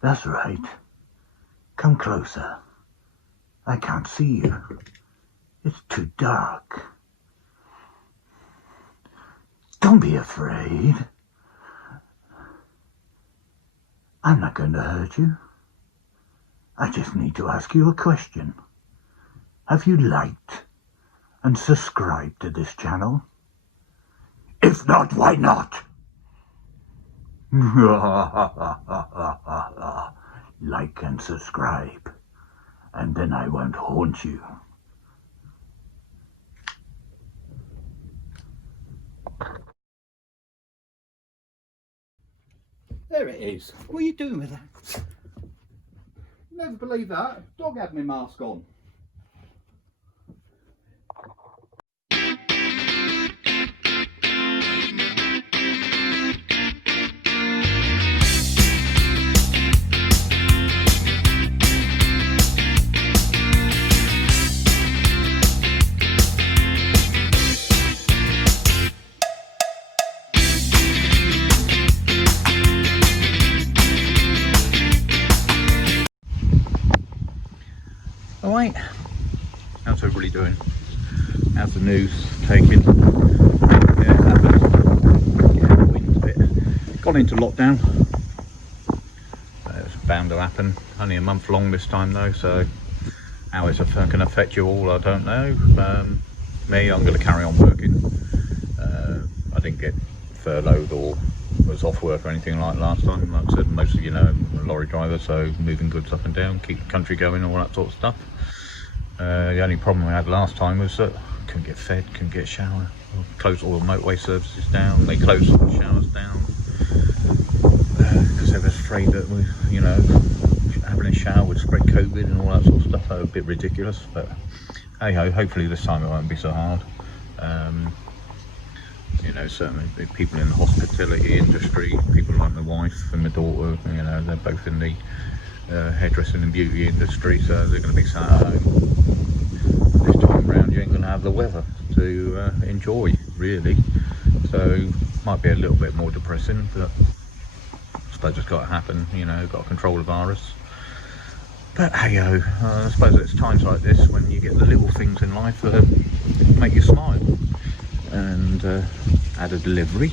That's right. Come closer. I can't see you. It's too dark. Don't be afraid. I'm not going to hurt you. I just need to ask you a question. Have you liked and subscribed to this channel? If not, why not? Like and subscribe, and then I won't haunt you. There it is. What are you doing with that? Never believe that. Dog had my mask on. Alright, how's everybody doing? How's the news taking? Yeah, it happened. Yeah, the wind's a bit gone into lockdown. It's bound to happen. Only a month long this time though, so how it's going to affect you all, I don't know. Me, I'm going to carry on working. I didn't get furloughed or was off work or anything like last time. Like I said, most of you know, I'm a lorry driver, so moving goods up and down, keep the country going, all that sort of stuff. The only problem we had last time was that couldn't get fed, couldn't get a shower. Closed all the motorway services down. They closed all the showers down because they were afraid that we, you know, having a shower would spread COVID and all that sort of stuff. That was a bit ridiculous, but hey ho, hopefully this time it won't be so hard. You know, certainly people in the hospitality industry, people like my wife and my daughter, you know, they're both in the hairdressing and beauty industry, so they're going to be sat at home. This time round you ain't going to have the weather to enjoy, really, so might be a little bit more depressing, but I suppose it's got to happen, you know, got to control the virus. But hey ho, I suppose it's times like this when you get the little things in life that make you smile. And had a delivery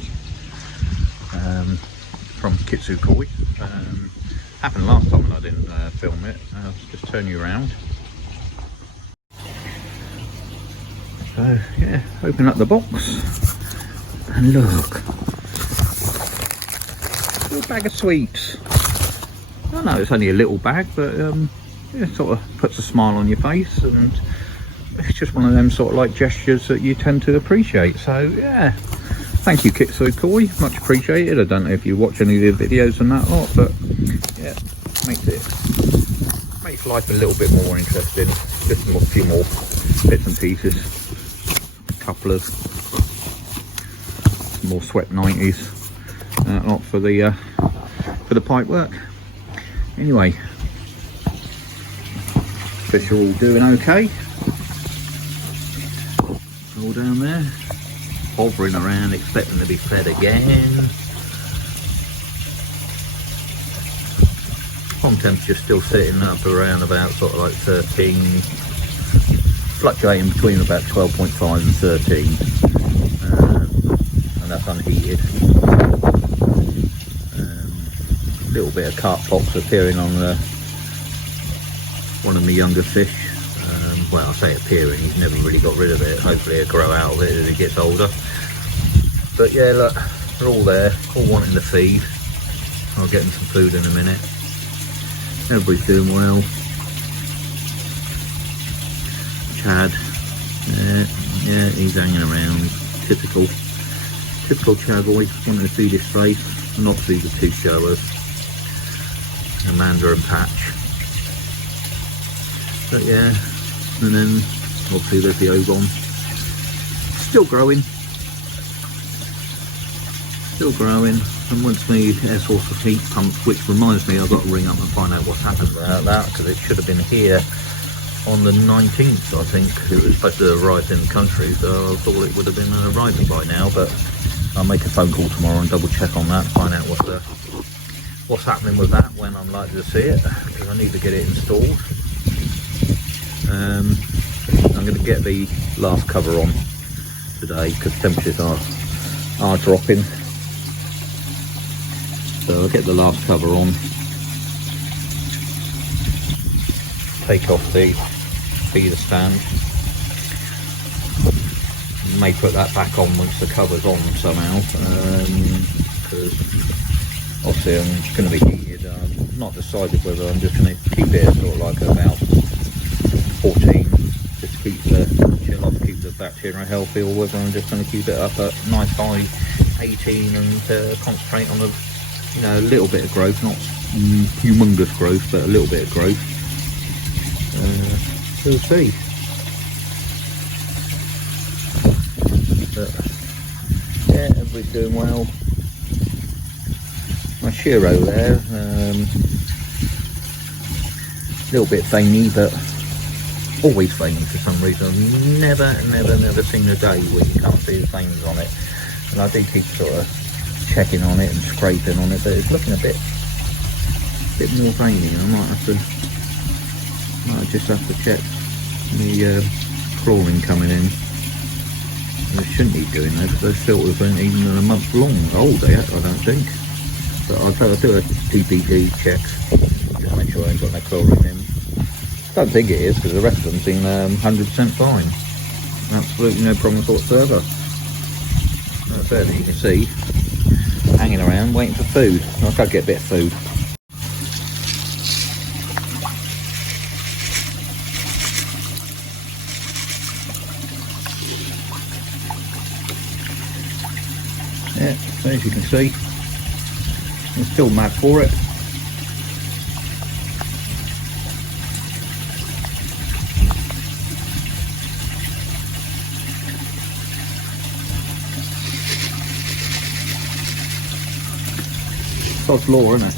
from Kitsukoi. Happened last time and I didn't film it. I'll just turn you around. So yeah, open up the box and look, a little bag of sweets. I know it's only a little bag, but it sort of puts a smile on your face, and it's just one of them sort of like gestures that you tend to appreciate. So yeah, thank you Kitsukoi, much appreciated. I don't know if you watch any of the videos and that lot, but yeah, makes life a little bit more interesting. Just a few more bits and pieces, a couple of more sweat 90s lot for the pipe work. Anyway, fish are all doing okay. All down there, hovering around, expecting to be fed again. Pond temperature still sitting up around about sort of like 13, fluctuating between about 12.5 and 13, and that's unheated. A little bit of carp pox appearing on one of my younger fish. Well, I say appearing, he's never really got rid of it. Hopefully he'll grow out of it as he gets older. But yeah, look, they're all there, all wanting to feed. I'll get them some food in a minute. Everybody's doing well. Chad, yeah, he's hanging around. Typical Chad boy, wanting to feed his face, and obviously the two showers, Amanda and Patch. But yeah. And then obviously there's the Ogon, still growing, and once my air source of heat pumped, which reminds me I've got to ring up and find out what's happened about that, because it should have been here on the 19th, I think. It was supposed to arrive in the country, so I thought it would have been arriving by now, but I'll make a phone call tomorrow and double check on that, find out what's happening with that when I'm likely to see it, because I need to get it installed. I'm going to get the last cover on today because temperatures are dropping. So I'll get the last cover on, take off the feeder stand, may put that back on once the cover's on somehow, because obviously I'm going to be heated. I've not decided whether I'm just going to keep it sort of like about 14 just to keep the bacteria healthy, or whether I'm just going to keep it up at nice high 18 and concentrate on a little bit of growth, not humongous growth, but a little bit of growth. We'll see. But yeah, everybody's doing well. My Shiro there, little bit veiny, but always veiny for some reason. I've never seen a day where you can't see the veins on it. And I do keep sort of checking on it and scraping on it, but it's looking a bit more veiny. I might just have to check the chlorine coming in. They shouldn't be doing that because those filters aren't even a month long old yet, I don't think. But I'll do a DPD check, just make sure I ain't got no chlorine in. Don't think it is, because the rest of them seem 100% fine. Absolutely no problems whatsoever. That's there, you can see, hanging around waiting for food. I'll go get a bit of food. Yeah, so as you can see, I'm still mad for it. Sod's law, isn't it?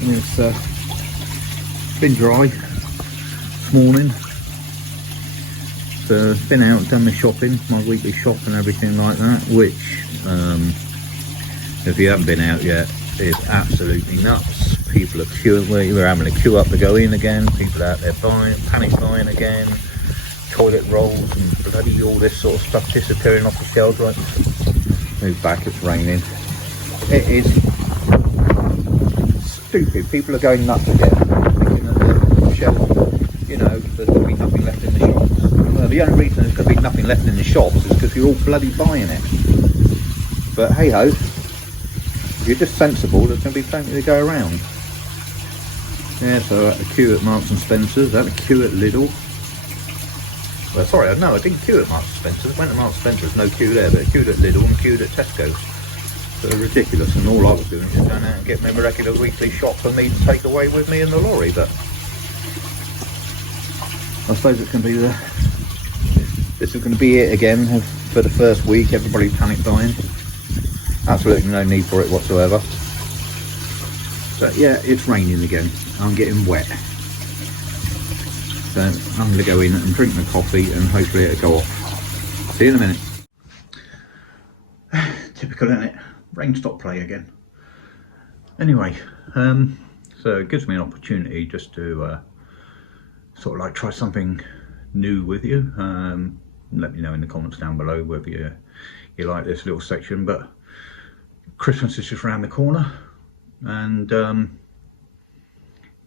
I mean, it's been dry this morning. So been out, done the shopping, my weekly shop and everything like that, which if you haven't been out yet, is absolutely nuts. People are queuing, we're having to queue up to go in again. People out there buying, panic buying again. Toilet rolls and bloody all this sort of stuff disappearing off the shelves. Right, move back, it's raining. It is stupid. People are going nuts again, thinking that the shelves, there's going to be nothing left in the shops. Well, the only reason there's going to be nothing left in the shops is because you're all bloody buying it. But hey ho, if you're just sensible, there's going to be plenty to go around. Yeah, so I had a queue at Marks and Spencer's, I had a queue at Lidl. Well, sorry, no, I didn't queue at Marks and Spencer's. Went to Marks and Spencer's, no queue there, but I queued at Lidl and queued at Tesco's. So ridiculous, and all I was doing was going out and getting my regular weekly shop for me to take away with me in the lorry. But I suppose it's going to be this is going to be it again for the first week. Everybody panic buying. Absolutely no need for it whatsoever. So yeah, it's raining again. I'm getting wet. So I'm going to go in and drink my coffee and hopefully it'll go off. See you in a minute. Typical, isn't it? Rain stop play again. Anyway, so it gives me an opportunity just to sort of like try something new with you. Let me know in the comments down below whether you like this little section. But Christmas is just around the corner, and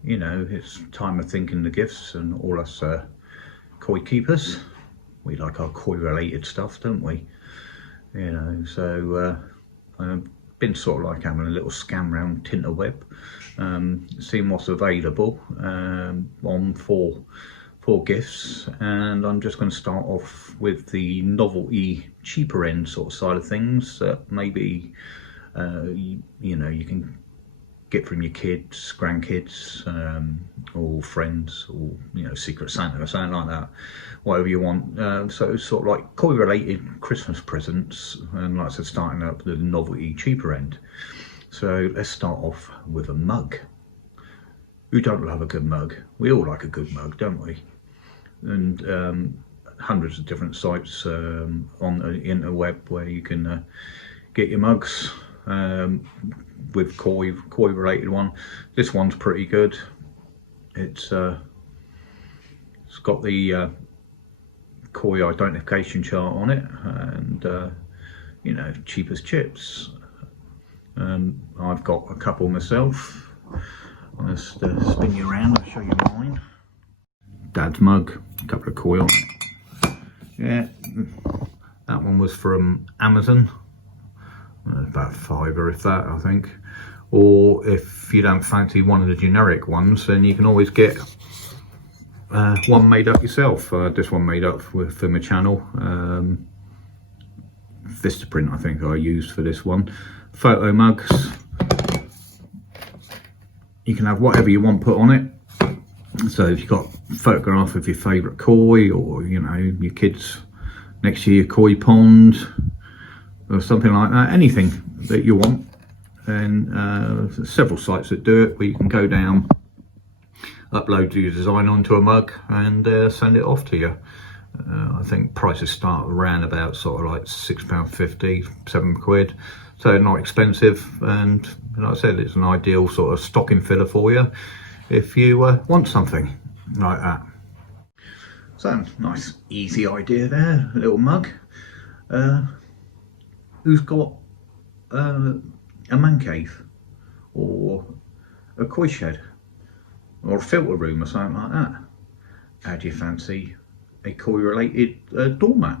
it's time of thinking the gifts, and all us koi keepers, we like our koi related stuff, don't we? So I've been sort of like having a little scan around Tinterweb, seeing what's available on for gifts, and I'm just going to start off with the novelty cheaper end sort of side of things that maybe you can get from your kids, grandkids, or friends, or Secret Santa or something like that, whatever you want. So it's sort of like koi related Christmas presents, and like I said, starting up the novelty cheaper end. So let's start off with a mug. Who don't love a good mug? We all like a good mug, don't we? And hundreds of different sites on the interweb where you can get your mugs with koi related one. This one's pretty good. It's got the koi identification chart on it, and you know, cheap as chips. I've got a couple myself. I'll just spin you around and show you mine. Dad's mug, a couple of koi on it. Yeah, that one was from Amazon. About £5 if that, I think. Or if you don't fancy one of the generic ones, then you can always get one made up yourself. This one made up for my channel. Vistaprint, I think I used for this one. Photo mugs. You can have whatever you want put on it. So if you've got a photograph of your favourite koi, or you know, your kids next to your koi pond, or something like that, anything that you want. And there's several sites that do it, where you can go down, upload your design onto a mug, and send it off to you. I think prices start around about sort of like £6.50, £7, so not expensive. And like I said, it's an ideal sort of stocking filler for you if you want something like that. So nice easy idea there, a little mug. Who's got a man cave, or a koi shed, or a filter room or something like that? How do you fancy a koi related doormat?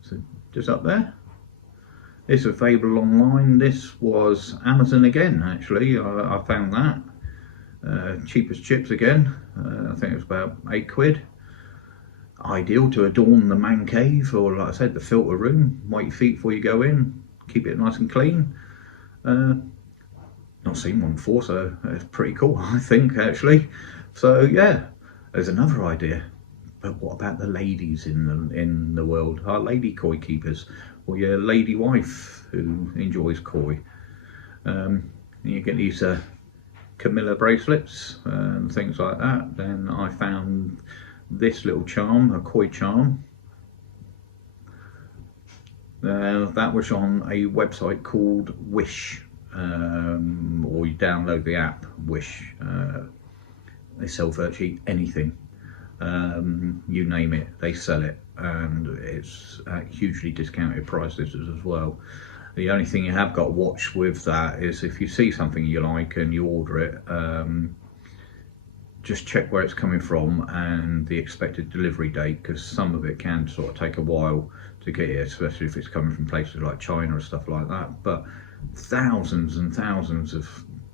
So just up there. It's available online. This was Amazon again, actually. I found that cheap as chips again. I think it was about £8. Ideal to adorn the man cave, or like I said, the filter room. Wipe your feet before you go in, keep it nice and clean. Not seen one before, so it's pretty cool, I think, actually. So yeah, there's another idea. But what about the ladies in the world? Our lady koi keepers, or your lady wife who enjoys koi. You get these Camilla bracelets and things like that. Then I found this little charm, a koi charm. That was on a website called Wish, or you download the app Wish. They sell virtually anything, you name it, they sell it, and it's at hugely discounted prices as well. The only thing you have got to watch with that is if you see something you like and you order it, just check where it's coming from and the expected delivery date, because some of it can sort of take a while to get here, especially if it's coming from places like China or stuff like that. But thousands and thousands of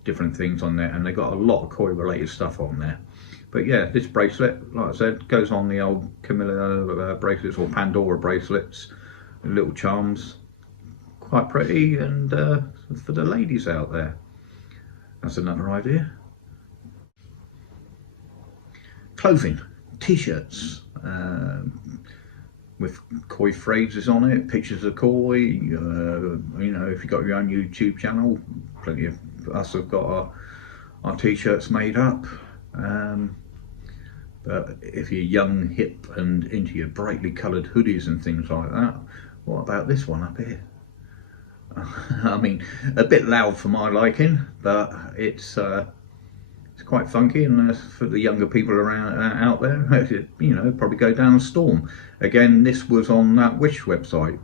different things on there, and they got a lot of koi related stuff on there. But yeah, this bracelet, like I said, goes on the old Camilla bracelets, or Pandora bracelets, little charms, quite pretty, and for the ladies out there. That's another idea. Clothing, t-shirts, with koi phrases on it, pictures of koi. You know, if you've got your own YouTube channel, plenty of us have got our t-shirts made up. But if you're young, hip, and into your brightly coloured hoodies and things like that, what about this one up here? I mean, a bit loud for my liking, but it's quite funky, and for the younger people around out there, you know, probably go down a storm. Again, this was on that Wish website,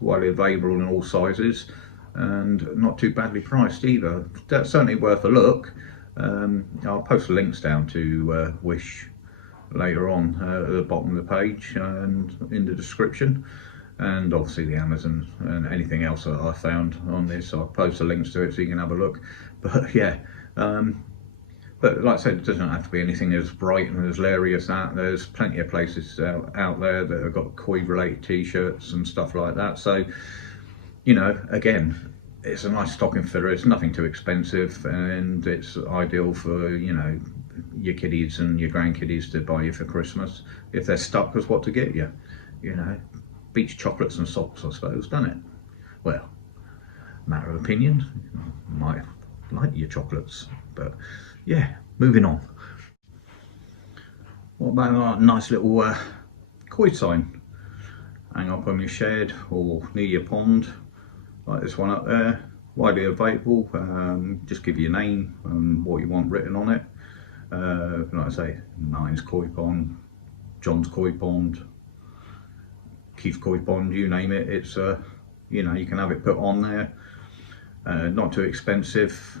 widely available in all sizes, and not too badly priced either. That's certainly worth a look. I'll post the links down to Wish later on at the bottom of the page and in the description, and obviously the Amazon and anything else that I found on this. I'll post the links to it so you can have a look. But yeah, but like I said, it doesn't have to be anything as bright and as leery as that. There's plenty of places out there that have got koi related t-shirts and stuff like that. So, you know, again, it's a nice stocking filler. It's nothing too expensive, and it's ideal for, you know, your kiddies and your grandkiddies to buy you for Christmas if they're stuck as what to get you. You know, beach chocolates and socks, I suppose, doesn't it? Well, matter of opinion. Might like your chocolates, but yeah, moving on. What about a nice little koi sign? Hang up on your shed or near your pond. like this one up there, widely available. Just give your name and what you want written on it. Like I say, Nine's koi pond, John's koi pond, Keith's koi pond, you name it. It's you know, you can have it put on there. Not too expensive.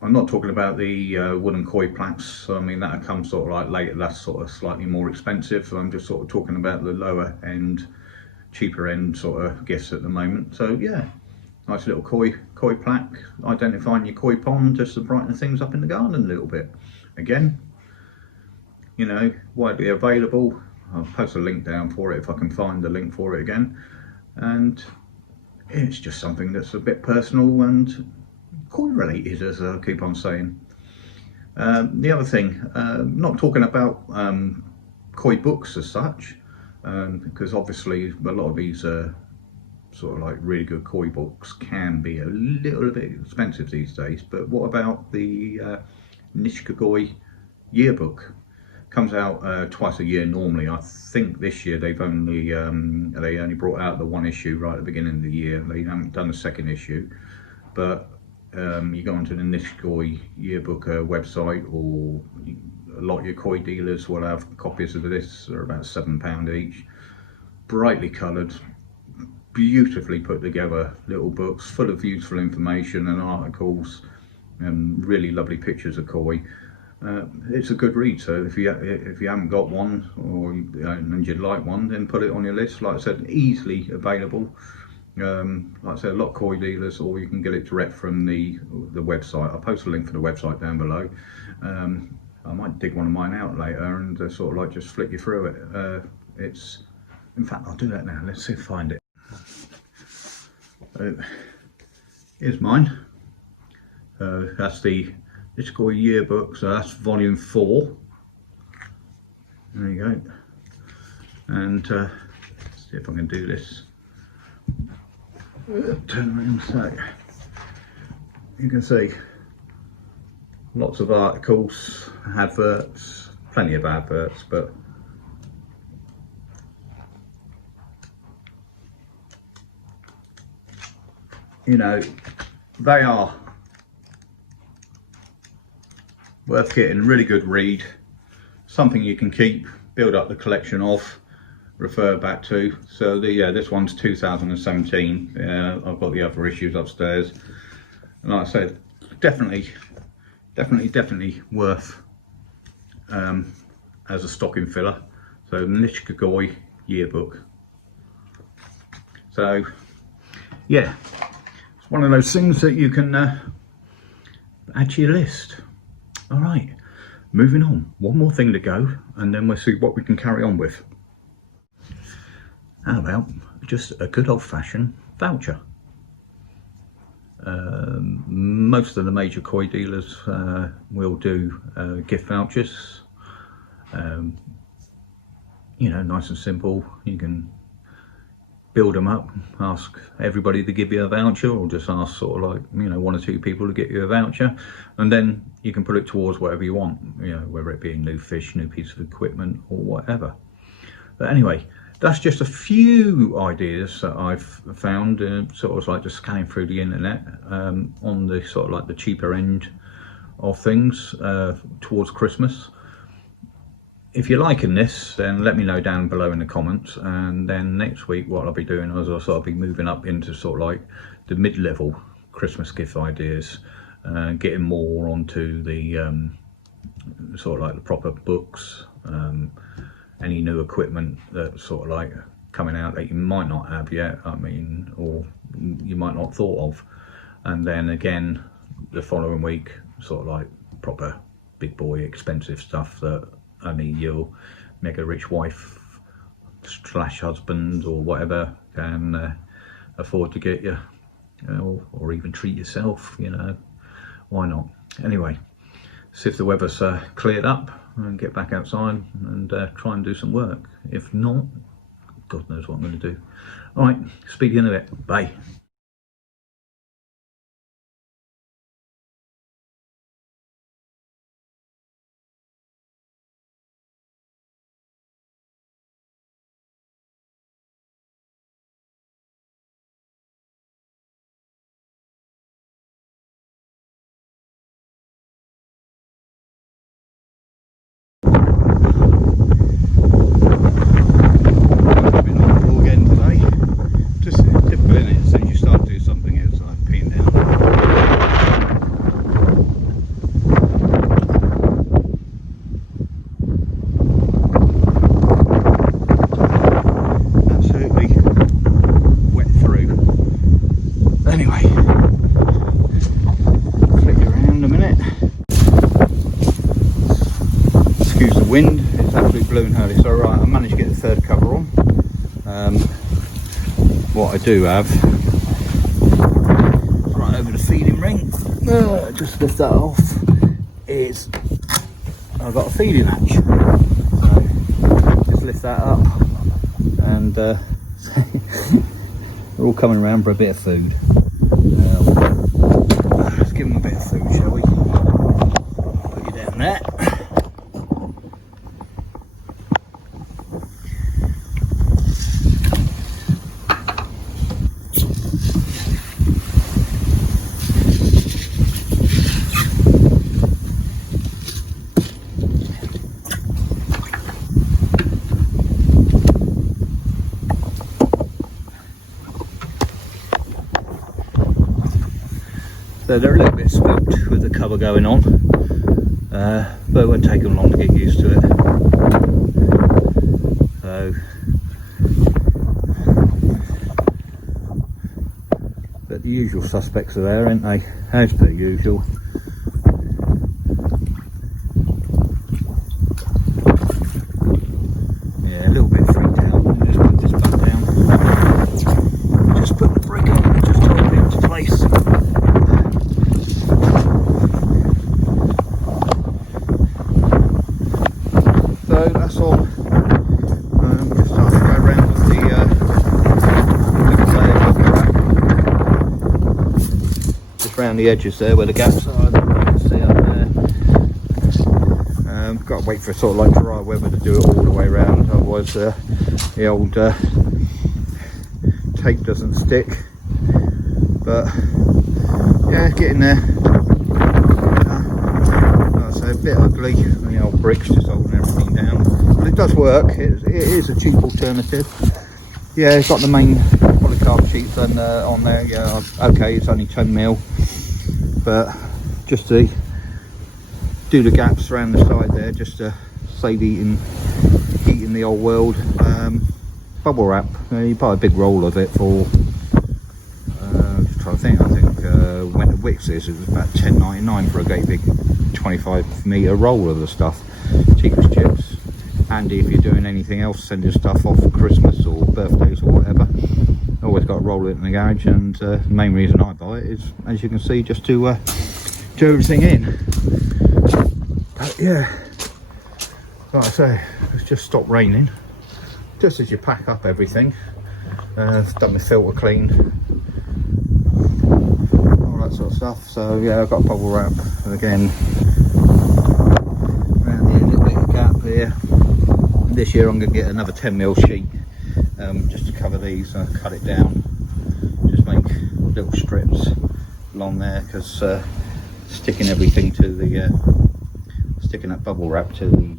I'm not talking about the wooden koi plaques. I mean, that comes sort of like later. That's sort of slightly more expensive. So I'm just sort of talking about the lower end, cheaper end sort of gifts at the moment. So yeah, nice little koi plaque identifying your koi pond, just to brighten things up in the garden a little bit. Again, you know, widely available. I'll post a link down for it if I can find the link for it again. And it's just something that's a bit personal and koi related, as I keep on saying. The other thing, not talking about koi books as such, because obviously a lot of these sort of like really good koi books can be a little bit expensive these days. But what about the Nishikagoi yearbook? Comes out twice a year normally. I think this year they've only brought out the one issue right at the beginning of the year. They haven't done a second issue, but you go onto the Nishikagoi yearbook website, or a lot of your koi dealers will have copies of this. They're about £7 each, brightly coloured, beautifully put together little books full of useful information and articles, and really lovely pictures of koi. It's a good read, so if you haven't got one, or and you'd like one, then put it on your list. Like I said, easily available. Like I said, a lot of koi dealers, or you can get it direct from the website. I'll post a link for the website down below. I might dig one of mine out later and sort of like just flick you through it. It's, in fact, I'll do that now. Let's see if I find it. Here's mine. That's the Koi yearbook, so that's volume 4. There you go. And let's see if I can do this. Turn around so you can see lots of articles, adverts, plenty of adverts, but you know, they are worth getting. Really good read, something you can keep, build up the collection of, refer back to. So this one's 2017. I've got the other issues upstairs, and like I said, definitely worth as a stocking filler. So Nishikagoi yearbook. So yeah, it's one of those things that you can add to your list. All right, moving on. One more thing to go, and then we'll see what we can carry on with. How about just a good old-fashioned voucher? Most of the major koi dealers will do gift vouchers. You know, nice and simple. You can build them up, ask everybody to give you a voucher, or just ask sort of like, you know, 1 or 2 people to get you a voucher, and then you can put it towards whatever you want, you know, whether it be a new fish, new piece of equipment, or whatever. But anyway, that's just a few ideas that I've found, sort of like just scanning through the internet, on the sort of like the cheaper end of things towards Christmas. If you're liking this, then let me know down below in the comments, and then next week what I'll be doing is I'll be moving up into sort of like the mid-level Christmas gift ideas, getting more onto the sort of like the proper books, any new equipment that's sort of like coming out that you might not have yet, I mean, or you might not thought of. And then again, the following week, sort of like proper big boy expensive stuff that only your mega rich wife / husband or whatever can afford to get you, or even treat yourself, you know, why not? Anyway, see if the weather's cleared up and get back outside and try and do some work. If not, God knows what I'm going to do. All right, speaking of it, bye. wind. It's absolutely blowing early. So right, I managed to get the third cover on. What I do have, right over the feeding ring, just lift that off, is I've got a feeding hatch. So just lift that up, and they're all coming around for a bit of food. Let's give them a bit of food, shall we? Put you down there. So they're a little bit spooked with the cover going on, but it won't take them long to get used to it. So, but the usual suspects are there, aren't they? As per usual. Yeah, a little bit freaked out. Just put this back down. Just put the brick on and just hold it into place. So that's all. Just start to go around with the just round the edges there where the gaps are. You can see up there. Got to wait for sort of like dry weather to do it all the way around. Otherwise, the old tape doesn't stick. But yeah, getting there. A bit ugly, the old bricks just holding everything down, but it does work. It is a cheap alternative. Yeah, it's got the main polycarb sheets on there. Yeah, okay, it's only 10mm, but just to do the gaps around the side there, just to save heating the old world. Bubble wrap, you buy a big roll of it for just trying to think, I think went to Wicks's, it was about £10.99 for a great big 25m roll of the stuff. Cheapest chips. Handy if you're doing anything else, sending stuff off for Christmas or birthdays or whatever. Always got to roll it in the garage, and the main reason I buy it is, as you can see, just to do everything in. But yeah, like I say, it's just stopped raining. Just as you pack up everything, done my filter clean, all that sort of stuff. So yeah, I've got a bubble wrap again around the little bit of gap here. And this year I'm going to get another 10mm sheet, just to cover these. Cut it down, just make little strips along there, because sticking everything to the sticking that bubble wrap to the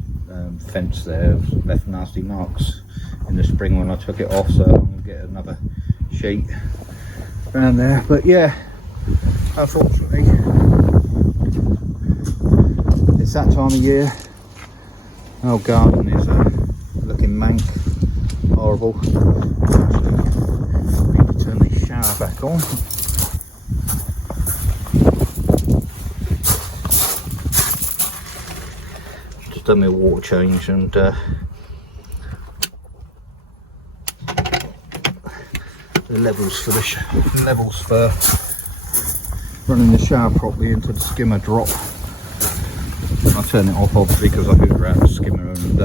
fence there left nasty marks in the spring when I took it off, so I'm going to get another sheet around there. But yeah, unfortunately it's that time of year. Our garden is looking mank, horrible. Actually, need to turn the shower back on. Just done my water change, and the levels for running the shower properly into the skimmer drop. I'll turn it off obviously because I hoover out the skimmer and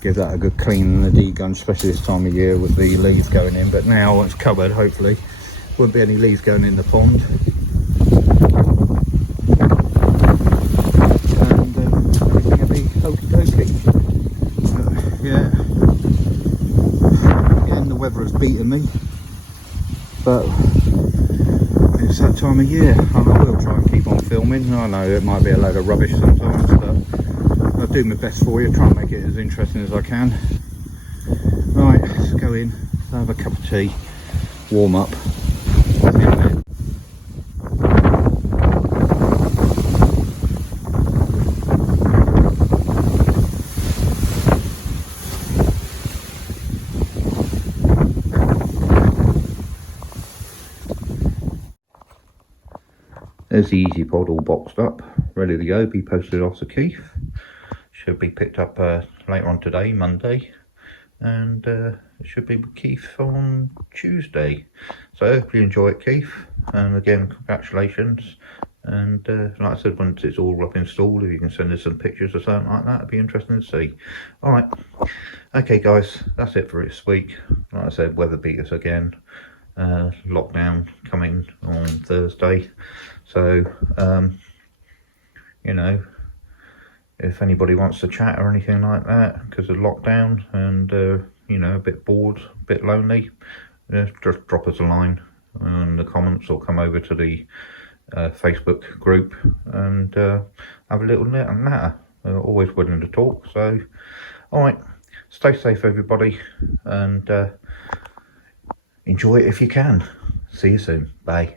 give that a good clean in the degun, especially this time of year with the leaves going in. But now it's covered, hopefully won't be any leaves going in the pond. And everything will be okie dokie. Yeah, again the weather has beaten me, but it's that time of year, and I will try and keep on filming. I know it might be a load of rubbish sometimes, but I'll do my best for you, try and make it as interesting as I can. Right, let's go in, have a cup of tea, warm up. There's the Easy Pod all boxed up, ready to go, be posted off to Keith. should be picked up later on today, Monday, and it should be with Keith on Tuesday. So I hope you enjoy it, Keith, and again congratulations. And like I said, once it's all up installed, if you can send us some pictures or something like that, it'd be interesting to see. Alright, okay guys, that's it for this week. Like I said, weather beat us again. Lockdown coming on Thursday, so you know, if anybody wants to chat or anything like that because of lockdown and you know, a bit bored, a bit lonely, just drop us a line in the comments or come over to the Facebook group and have a little natter. Always willing to talk. So alright, stay safe everybody, and enjoy it if you can. See you soon. Bye.